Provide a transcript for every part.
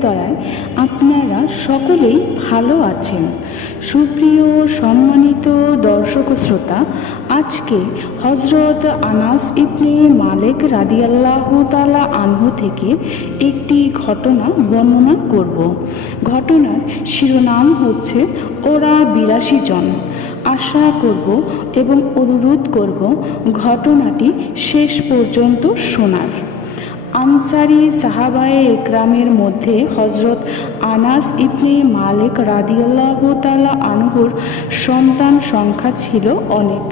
দয়ায় আপনারা সকলেই ভালো আছেন। সুপ্রিয়, সম্মানিত দর্শক শ্রোতা, আজকে হজরত আনাস ইবনে মালিক রাদিয়াল্লাহ তালা আনহু থেকে একটি ঘটনা বর্ণনা করব। ঘটনার শিরোনাম হচ্ছে, ওরা বিরাশি জন। আশা করব এবং অনুরোধ করব, ঘটনাটি শেষ পর্যন্ত শোনার। আনসারি সাহাবায়ে একরামের মধ্যে হজরত আনাস ইবনে মালিক রাদিয়াল্লাহ তালা আনহুর সন্তান সংখ্যা ছিল অনেক।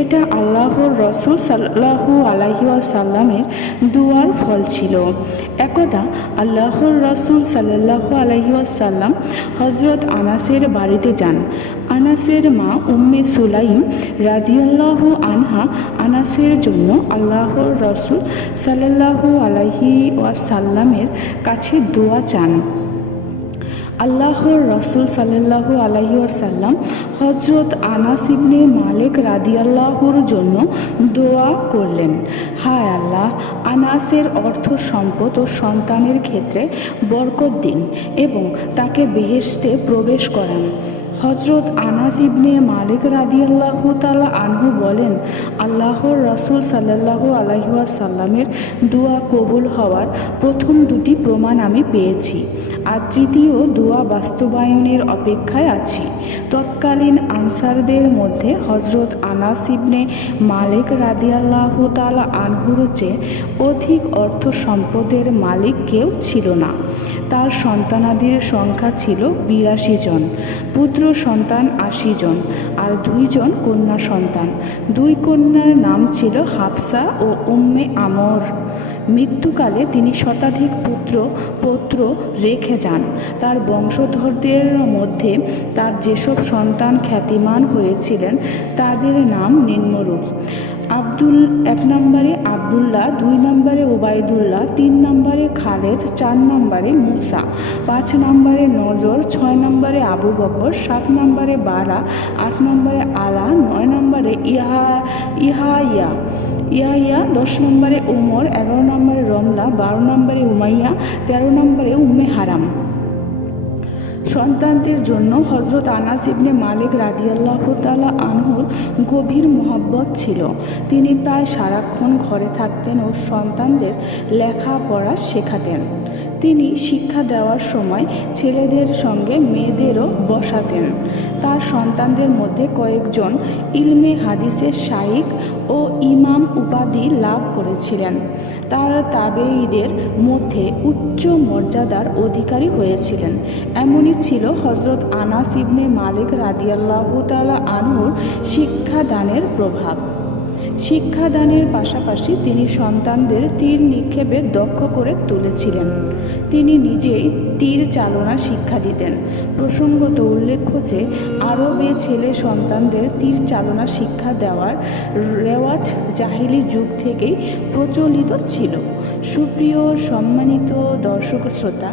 এটা আল্লাহর রসুল সাল্লাহু আলাইসাল্লামের দুয়ার ফল ছিল। একদা আল্লাহর রসুল সাল্লাহু আলাইসাল্লাম হজরত আনাসের বাড়িতে যান। আনাসের মা উম্মে সুলাইম রাদিয়াল্লাহু আনহা আনাসের জন্য আল্লাহর রসুল সাল্লাহু আলাইহি ওয়াসাল্লামের কাছে দোয়া চান। আল্লাহর রসুল সাল্লাহু আলাহি আসাল্লাম হজরত আনাস ইবনে মালিক রাদিয়াল্লাহুর জন্য দোয়া করলেন, হায় আল্লাহ, আনাসের অর্থ সম্পদ ও সন্তানের ক্ষেত্রে বরকত দিন এবং তাকে বেহেশতে প্রবেশ করান। হজরত আনাস ইবনে মালিক রাদিয়াল্লাহু তালা আনহু বলেন, আল্লাহর রসুল সাল্লাহ আলহিহাসাল্লামের দোয়া কবুল হওয়ার প্রথম দুটি প্রমাণ আমি পেয়েছি আর তৃতীয় দোয়া বাস্তবায়নের অপেক্ষায় আছি। তৎকালীন আনসারদের মধ্যে হজরত আনাস ইবনে মালিক রাদিয়াল্লাহু তালা আনহুর চেয়ে অধিক অর্থ সম্পদের মালিক কেউ ছিল না। তার সন্তানাদির সংখ্যা ছিল বিরাশি জন, পুত্র সন্তান আশি জন আর দুইজন কন্যা সন্তান। দুই কন্যার নাম ছিল হাফসা ও উম্মে আমর। মৃত্যুকালে তিনি শতাধিক পুত্র, পৌত্র রেখে যান। তার বংশধরদের মধ্যে তার যেসব সন্তান খ্যাতিমান হয়েছিলেন, তাদের নাম নিম্নরূপ। আব্দুল এক নম্বরে আবদুল্লাহ, দুই নম্বরে ওবায়দুল্লাহ, তিন নম্বরে খালেদ, চার নম্বরে মুসা, পাঁচ নম্বরে নজর, ছয় নম্বরে আবু বকর, সাত নম্বরে বারা, আট নম্বরে আলা, নয় নম্বরে ইহা, ইহাইয়া ইয়া দশ নম্বরে উমর এগারো নম্বরে রমলা, বারো নম্বরে উমাইয়া, তেরো নম্বরে উম্মে হারাম। সন্তানদের জন্য হজরত আনাস ইবনে মালিক রাদিয়াল্লাহ তালা আনহুর গভীর মহব্বত ছিল। তিনি প্রায় সারাক্ষণ ঘরে থাকতেন ও সন্তানদের লেখাপড়া শেখাতেন। তিনি শিক্ষা দেওয়ার সময় ছেলেদের সঙ্গে মেয়েদেরও বসাতেন। তার সন্তানদের মধ্যে কয়েকজন ইলমে হাদিসের শাইক ও ইমাম উপাধি লাভ করেছিলেন। তার তাবেঈদের মধ্যে উচ্চ মর্যাদার অধিকারী হয়েছিলেন। এমনই ছিল হজরত আনাস ইবনে মালিক রাদিয়াল্লাহ তালা আনহুর শিক্ষাদানের প্রভাব। শিক্ষাদানের পাশাপাশি তিনি সন্তানদের তীর নিক্ষেপে দক্ষ করে তুলেছিলেন। তিনি নিজেই তীর চালনা শিক্ষা দিতেন। প্রসঙ্গত উল্লেখ্য যে, আরবে ছেলে সন্তানদের তীর চালনা শিক্ষা দেওয়ার রেওয়াজ জাহিলি যুগ থেকেই প্রচলিত ছিল। সুপ্রিয়, সম্মানিত দর্শক, শ্রোতা